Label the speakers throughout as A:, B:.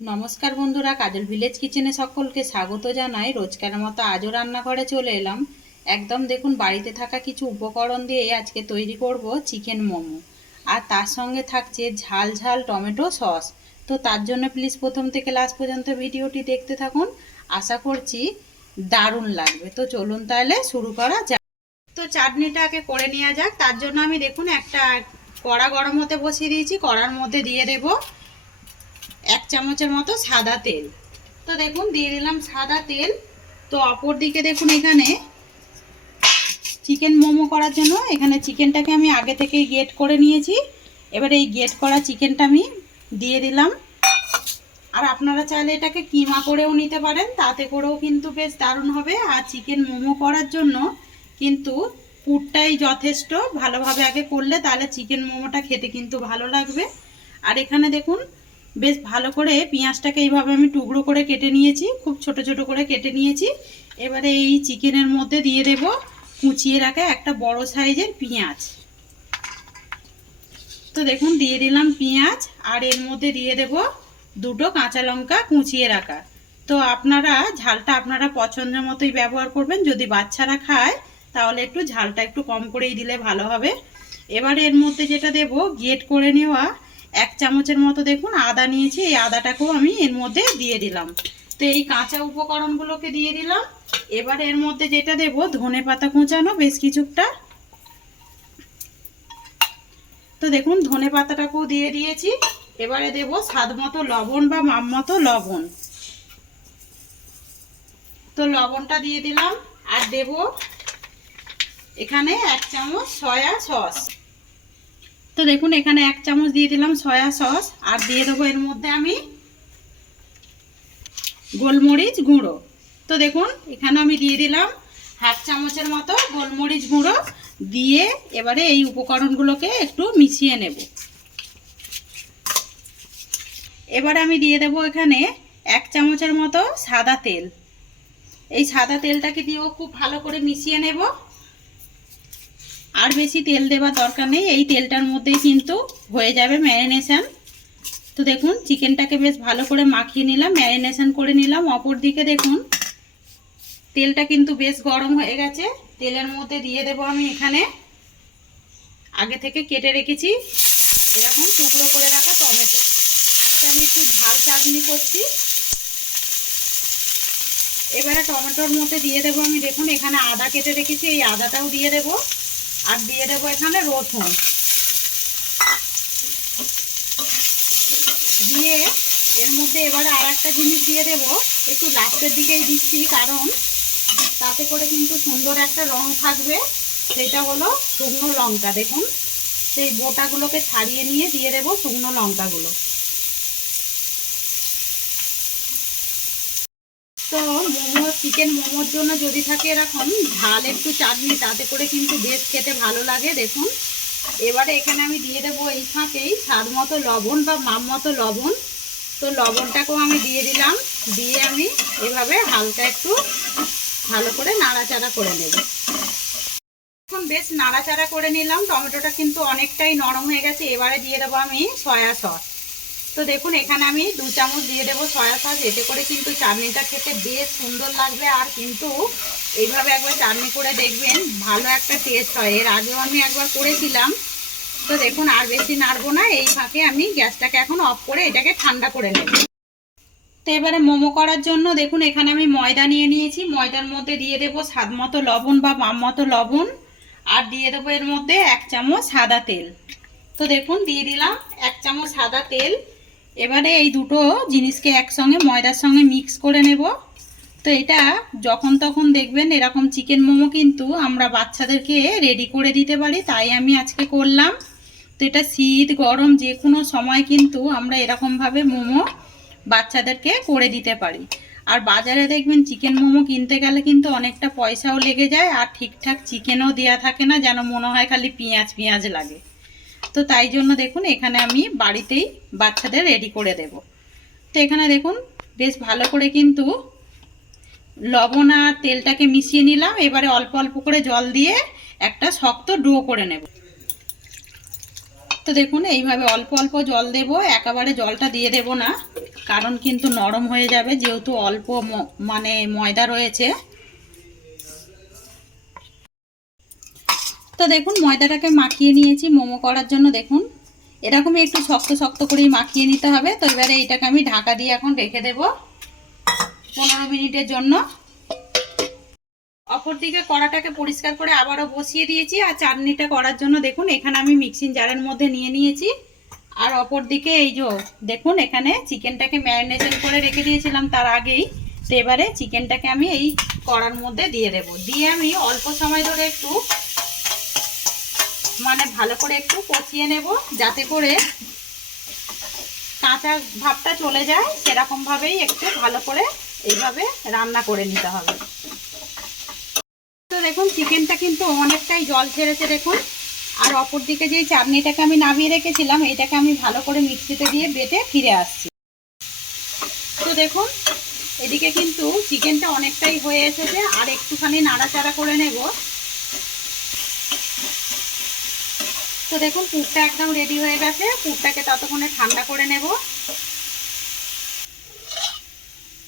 A: নমস্কার বন্ধুরা, কাজল ভিলেজ কিচেনে সকলকে স্বাগত জানাই। রোজকার মতো আজও রান্নাঘরে চলে এলাম। একদম দেখুন, বাড়িতে থাকা কিছু উপকরণ দিয়ে আজকে তৈরি করব চিকেন মোমো। আর তার সঙ্গে থাকছে ঝাল ঝাল টমেটো সস। তো তার জন্য প্লিজ প্রথম থেকে লাস্ট পর্যন্ত ভিডিওটি দেখতে থাকুন। আশা করছি দারুণ লাগবে। তো চলুন তাহলে শুরু করা যাক। তো চাটনিটা আগে করে নেওয়া যাক। তার জন্য আমি দেখুন একটা কড়া গরম হতে বসিয়ে দিয়েছি। কড়ার মধ্যে দিয়ে দেবো এক চামচের মতো সাদা তেল। তো দেখুন, দিয়ে দিলাম সাদা তেল। তো অপর দিকে দেখুন এখানে চিকেন মোমো করার জন্য। এখানে চিকেনটাকে আমি আগে থেকেই গেট করে নিয়েছি। এবার এই গেট করা চিকেনটা আমি দিয়ে দিলাম। আর আপনারা চাইলে এটাকে কিমা করেও নিতে পারেন, তাতে করেও কিন্তু বেশ দারুণ হবে। আর চিকেন মোমো করার জন্য কিন্তু পুরটাই যথেষ্ট। ভালোভাবে আগে করলে তাহলে চিকেন মোমোটা খেতে কিন্তু ভালো লাগবে। আর এখানে দেখুন বেশ ভালো করে পেঁয়াজটাকে এইভাবে আমি টুকরো করে কেটে নিয়েছি, খুব ছোট ছোট করে কেটে নিয়েছি। এবারে এই চিকেনের মধ্যে দিয়ে দেব কুচিয়ে রাখা একটা বড় সাইজের পেঁয়াজ। তো দেখুন, দিয়ে দিলাম পেঁয়াজ, আর এর মধ্যে দিয়ে দেব দুটো কাঁচা লঙ্কা কুচিয়ে রাখা। তো আপনারা ঝালটা আপনারা পছন্দের মতোই ব্যবহার করবেন, যদি বাচ্চারা খায়, তাহলে একটু ঝালটা একটু কম করেই দিলে ভালো হবে। এবার এর মধ্যে যেটা দেব গেট করে নেওয়া এক চামচের মতো দেখুন আদা নিয়েছি, এই আদাটাকেও আমি এর মধ্যে দিয়ে দিলাম। তো এই কাঁচা উপকরণগুলোকে দিয়ে দিলাম। এবার এর মধ্যে যেটা দেব, ধনে পাতা কুচানো বেশ কিছুটা। তো দেখুন, ধনে পাতাটাকেও দিয়ে দিয়েছি। এবারে দেব স্বাদ মতো লবণ বা মাম মতো লবণ। তো লবণটা দিয়ে দিলাম। আর দেব এখানে এক চামচ সয়া সস। তো দেখুন, এখানে এক চামচ দিয়ে দিলাম সয়া সস, আর দিয়ে দেবো এর মধ্যে আমি গোলমরিচ গুঁড়ো। তো দেখুন, এখানে আমি দিয়ে দিলাম হাফ চামচের মতো গোলমরিচ গুঁড়ো, দিয়ে এবারে এই উপকরণগুলোকে একটু মিশিয়ে নেব। এবারে আমি দিয়ে দেবো এখানে এক চামচের মতো সাদা তেল। এই সাদা তেলটাকে দিয়েও খুব ভালো করে মিশিয়ে নেব। আর বেশি তেল দেওয়ার দরকার নেই। এই তেলটার মধ্যেই কিন্তু হয়ে যাবে ম্যারিনেশান। তো দেখুন, চিকেনটাকে বেশ ভালো করে মাখিয়ে নিলাম, ম্যারিনেশান করে নিলাম। অপর দিকে দেখুন, তেলটা কিন্তু বেশ গরম হয়ে গেছে। তেলের মধ্যে দিয়ে দেব আমি এখানে। আগে থেকে কেটে রেখেছি। এরকম টুকরো করে রাখা টমেটো। আমি একটু ঝাল চাটনি করছি। এবারে টমেটোর মধ্যে দিয়ে দেবো আমি। দেখুন, এখানে আদা কেটে রেখেছি। এই আদাটাও দিয়ে দেবো। আর দিয়ে দেবো এখানে রসুন। দিয়ে এর মধ্যে এবারে আর একটা জিনিস দিয়ে দেব। একটু লাস্টের দিকেই দিচ্ছি, কারণ তাতে করে কিন্তু সুন্দর একটা রং থাকবে। সেটা হলো শুকনো লঙ্কা, দেখুন। সেই বোটাগুলোকে ছাড়িয়ে নিয়ে দিয়ে দেবো শুকনো লঙ্কাগুলো তো মোমো চিকেন মোমোর জন্য যদি থাকে এরকম, ঝাল একটু চাটনি, তাতে করে কিন্তু বেশ খেতে ভালো লাগে, দেখুন। এবারে এখানে আমি দিয়ে দেবো এই ফাঁকেই স্বাদ মতো লবণ বা মাম মতো লবণ। তো লবণটাকেও আমি দিয়ে দিলাম, দিয়ে আমি এভাবে হালকা একটু ভালো করে নাড়াচাড়া করে নেব। এখন বেশ নাড়াচাড়া করে নিলাম, টমেটোটা কিন্তু অনেকটাই নরম হয়ে গেছে, এবারে দিয়ে দেবো আমি সয়া সস। তো দেখুন, এখানে আমি দু চামচ দিয়ে দেবো সয়া সস। এতে করে কিন্তু চাটনিটা খেতে বেশ সুন্দর লাগবে। আর কিন্তু এইভাবে একবার চাটনি করে দেখবেন, ভালো একটা টেস্ট হয়। এর আগেও আমি একবার করেছিলাম। তো দেখুন, আর বেশি নাড়বো না। এই ফাঁকে আমি গ্যাসটাকে এখন অফ করে এটাকে ঠান্ডা করে নেব। তো এবারে মোমো করার জন্য দেখুন, এখানে আমি ময়দা নিয়ে নিয়েছি। ময়দার মধ্যে দিয়ে দেবো স্বাদ মতো লবণ বা বাম মতো লবণ। আর দিয়ে দেবো এর মধ্যে এক চামচ সাদা তেল। তো দেখুন, দিয়ে দিলাম এক চামচ সাদা তেল। এবারে এই দুটো জিনিসকে একসঙ্গে, ময়দার সঙ্গে মিক্স করে নেব। তো এটা যখন তখন দেখবেন এরকম চিকেন মোমো কিন্তু আমরা বাচ্চাদেরকে রেডি করে দিতে পারি, তাই আমি আজকে করলাম। তো এটা শীত, গরম যে কোনো সময় কিন্তু আমরা এরকমভাবে মোমো বাচ্চাদেরকে করে দিতে পারি। আর বাজারে দেখবেন চিকেন মোমো কিনতে গেলে কিন্তু অনেকটা পয়সাও লেগে যায়, আর ঠিকঠাক চিকেনও দেওয়া থাকে না, যেন মনে হয় খালি পেঁয়াজ পেঁয়াজ লাগে। তো তাই জন্য দেখুন, এখানে আমি বাড়িতেই বাচ্চাদের রেডি করে দেব। তো এখানে দেখুন, বেশ ভালো করে কিন্তু লবণ আর তেলটাকে মিশিয়ে নিলাম, এবারে অল্প অল্প করে জল দিয়ে একটা শক্ত ডো করে নেব। তো দেখুন, এইভাবে অল্প অল্প জল দেব, একেবারে জলটা দিয়ে দেব না, কারণ কিন্তু নরম হয়ে যাবে, যেহেতু অল্প মানে ময়দা রয়েছে। তো দেখুন, ময়দাটাকে মাখিয়ে নিয়েছি, মোমো করার জন্য দেখুন। এরকমই একটু শক্ত শক্ত করেই মাখিয়ে নিতে হবে। তো এবারে এইটাকে আমি ঢাকা দিয়ে এখন রেখে দেব পনেরো মিনিটের জন্য। অপর দিকে কড়াটাকে পরিষ্কার করে আবারও বসিয়ে দিয়েছি। আর চাটনিটা করার জন্য দেখুন, এখানে আমি মিক্সিং জারের মধ্যে নিয়ে নিয়েছি। আর অপর দিকে এই যে, দেখুন, এখানে চিকেনটাকে ম্যারিনেশন করে রেখে দিয়েছিলাম তার আগেই। তো এবারে চিকেনটাকে আমি এই কড়ার মধ্যে দিয়ে দেব। দিয়ে আমি অল্প সময় ধরে একটু মানে ভালো করে একটু কষিয়ে নেব, যাতে করে কাঁচা ভাবটা চলে যায়। সেরকম ভাবেই একটু ভালো করে এইভাবে রান্না করে নিতে হবে। তো দেখুন চিকেনটা কিন্তু অনেকটাই জল ছেড়েছে দেখুন। আর অপর দিকে যেই চাটনিটাকে আমি নামিয়ে রেখেছিলাম, এটাকে আমি ভালো করে মিক্সিতে দিয়ে বেটে ফিরে আসছি। তো দেখুন, এদিকে কিন্তু চিকেনটা অনেকটাই হয়ে এসেছে। আর একটুখানি নাড়াচাড়া করে নেব। তো দেখুন, পুরটা একদম রেডি হয়ে গেছে। পুরটাকে ততক্ষণে ঠান্ডা করে নেব।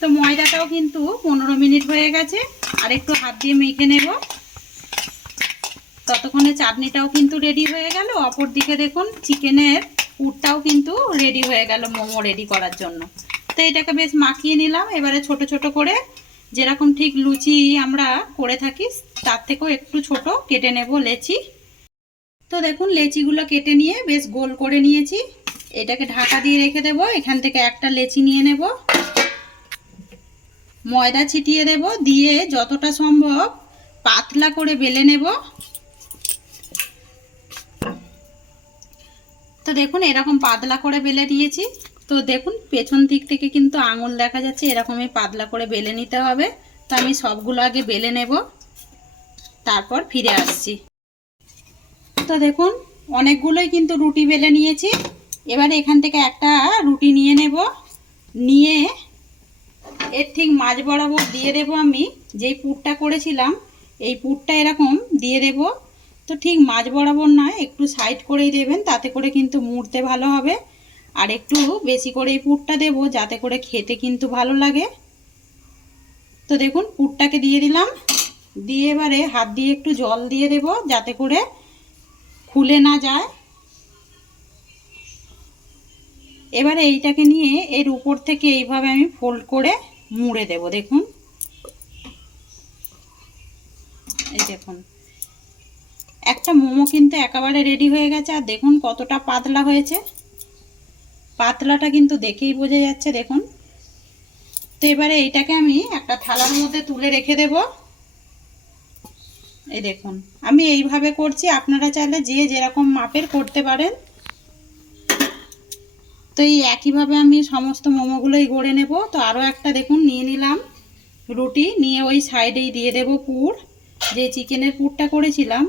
A: তো ময়দাটাও কিন্তু পনেরো মিনিট হয়ে গেছে। আর একটু হাত দিয়ে মেখে নেব। ততক্ষণে চাটনিটাও কিন্তু রেডি হয়ে গেল। অপর দিকে দেখুন চিকেনের পুরটাও কিন্তু রেডি হয়ে গেল মোমো রেডি করার জন্য। তো এটাকে বেশ মাখিয়ে নিলাম। এবারে ছোট ছোট করে যেরকম ঠিক লুচি আমরা করে থাকি, তার থেকেও একটু ছোট কেটে নেব লেচি। তো দেখুন, লেচিগুলো কেটে নিয়ে বেশ গোল করে নিয়েছি। এটাকে ঢাকা দিয়ে রেখে দেব। এখান থেকে একটা লেচি নিয়ে নেব। ময়দা ছিটিয়ে দেব। দিয়ে যতটা সম্ভব পাতলা করে বেলে নেব। তো দেখুন, এরকম পাতলা করে বেলে দিয়েছি তো দেখুন, পেছন দিক থেকে কিন্তু আঙুল দেখা যাচ্ছে। এরকমই পাতলা করে বেলে নিতে হবে। তো আমি সবগুলো আগে বেলে নেব। তারপর ফিরে আসছি। তো দেখুন। অনেকগুলোই কিন্তু রুটি বেলে নিয়েছি। এবারে এখান থেকে একটা রুটি নিয়ে নেব। নিয়ে এর ঠিক মাঝ বরাবর দিয়ে দেব আমি যেই পুরটা করেছিলাম। এই পুরটা এরকম দিয়ে দেব। তো ঠিক মাঝ বরাবর নয়, একটু সাইড করেই দেবেন, তাতে করে কিন্তু মুড়তে ভালো হবে। আর একটু বেশি করে এই পুরটা দেবো, যাতে করে খেতে কিন্তু ভালো লাগে। তো দেখুন, পুরটাকে দিয়ে দিলাম। দিয়ে এবারে হাত দিয়ে একটু জল দিয়ে দেব, যাতে করে খুলে না যায়। এবারে এইটাকে নিয়ে এর উপর থেকে এইভাবে আমি ফোল্ড করে মুড়ে দেব, দেখুন। এই দেখুন। একটা মোমো কিন্তু একেবারে রেডি হয়ে গেছে, আর দেখুন কতটা পাতলা হয়েছে। পাতলাটা কিন্তু দেখেই বোঝা যাচ্ছে, দেখুন। তো এবারে এইটাকে আমি একটা থালার মধ্যে তুলে রেখে দেব। এই দেখুন, আমি এইভাবে করছি, আপনারা চাইলে যে যেরকম মাপের করতে পারেন। তো এই একইভাবে আমি সমস্ত মোমোগুলোই গড়ে নেব। তো আরও একটা দেখুন, নিয়ে নিলাম রুটি, নিয়ে ওই সাইডেই দিয়ে দেব পুর। যে চিকেনের পুরটা করেছিলাম।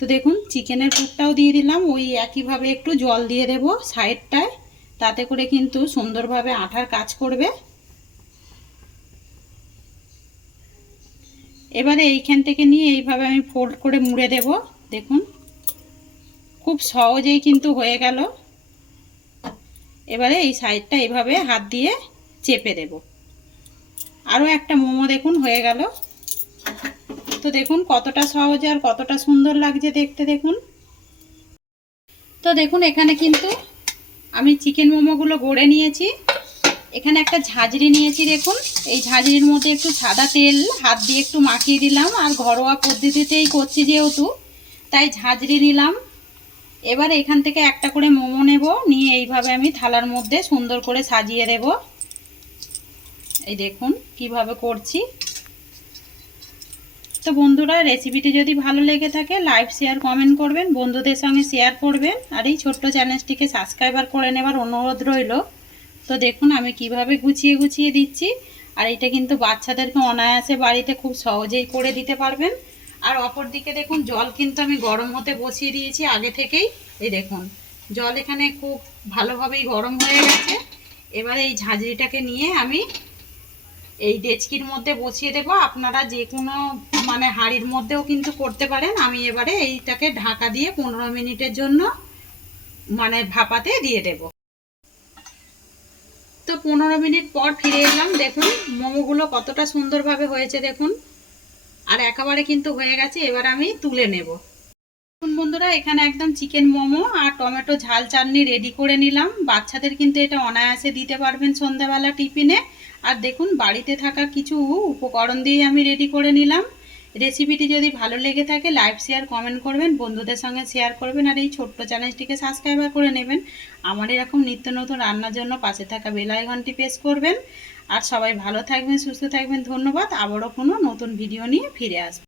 A: তো দেখুন, চিকেনের পুরটাও দিয়ে দিলাম, ওই একইভাবে একটু জল দিয়ে দেব সাইডটায়। তাতে করে কিন্তু সুন্দরভাবে আঠার কাজ করবে। এবারে এইখান থেকে নিয়ে এইভাবে আমি ফোল্ড করে মুড়ে দেব, দেখুন। খুব সহজেই কিন্তু হয়ে গেল। এবারে এই সাইডটা এইভাবে হাত দিয়ে চেপে দেব। আরও একটা মোমো দেখুন, হয়ে গেল। তো দেখুন কতটা সহজ আর কতটা সুন্দর লাগছে দেখতে, দেখুন। তো দেখুন, এখানে কিন্তু আমি চিকেন মোমোগুলো গড়ে নিয়েছি। এখানে একটা ঝাঁঝরি নিয়েছি, দেখুন। এই ঝাঁঝরির মধ্যে একটু সাদা তেল, হাত দিয়ে একটু মাখিয়ে দিলাম, আর ঘরোয়া পদ্ধতিতেই করছি যেহেতু, তাই ঝাঁঝরি নিলাম। এবার এখান থেকে একটা করে মোমো নেব, নিয়ে এইভাবে আমি থালার মধ্যে সুন্দর করে সাজিয়ে দেব। এই দেখুন, কীভাবে করছি। তো বন্ধুরা রেসিপিটি যদি ভালো লেগে থাকে লাইভ শেয়ার কমেন্ট করবেন, বন্ধুদের সঙ্গে শেয়ার করবেন, আর এই ছোট্ট চ্যানেলটিকে সাবস্ক্রাইবার করে নেবার অনুরোধ রইল। তো দেখুন, আমি কীভাবে গুছিয়ে গুছিয়ে দিচ্ছি। আর এটা কিন্তু বাচ্চাদেরকে অনায়াসে বাড়িতে খুব সহজেই করে দিতে পারবেন। আর অপর দিকে দেখুন, জল কিন্তু আমি গরম হতে বসিয়ে দিয়েছি আগে থেকেই। এই দেখুন, জল এখানে খুব ভালোভাবেই গরম হয়ে গেছে। এবারে এই ঝাঁঝরিটাকে নিয়ে আমি এই ডেচকির মধ্যে বসিয়ে দেবো। আপনারা যে কোনো মানে হাঁড়ির মধ্যেও কিন্তু করতে পারেন। আমি এবারে এইটাকে ঢাকা দিয়ে পনেরো মিনিটের জন্য মানে ভাপাতে দিয়ে দেব। তো পনেরো মিনিট পর ফিরে এলাম। দেখুন, মোমোগুলো কতটা সুন্দরভাবে হয়েছে, দেখুন। আর একেবারে কিন্তু হয়ে গেছে, এবার আমি তুলে নেব। দেখুন বন্ধুরা, এখানে একদম চিকেন মোমো আর টমেটো ঝাল চাটনি রেডি করে নিলাম। বাচ্চাদের কিন্তু এটা অনায়াসে দিতে পারবেন সন্ধ্যাবেলা টিফিনে। আর দেখুন, বাড়িতে থাকা কিছু উপকরণ দিয়ে আমি রেডি করে নিলাম। রেসিপিটি যদি ভালো লেগে থাকে লাইক শেয়ার কমেন্ট করবেন, বন্ধুদের সঙ্গে শেয়ার করবেন, আর এই ছোট্ট চ্যানেলটিকে সাবস্ক্রাইবার করে নেবেন। আমার এরকম নিত্য নতুন রান্নার জন্য পাশে থাকা বেলাইঘনটি প্রেস করবেন। আর সবাই ভালো থাকবেন, সুস্থ থাকবেন, ধন্যবাদ। আবারও কোনো নতুন ভিডিও নিয়ে ফিরে আসবেন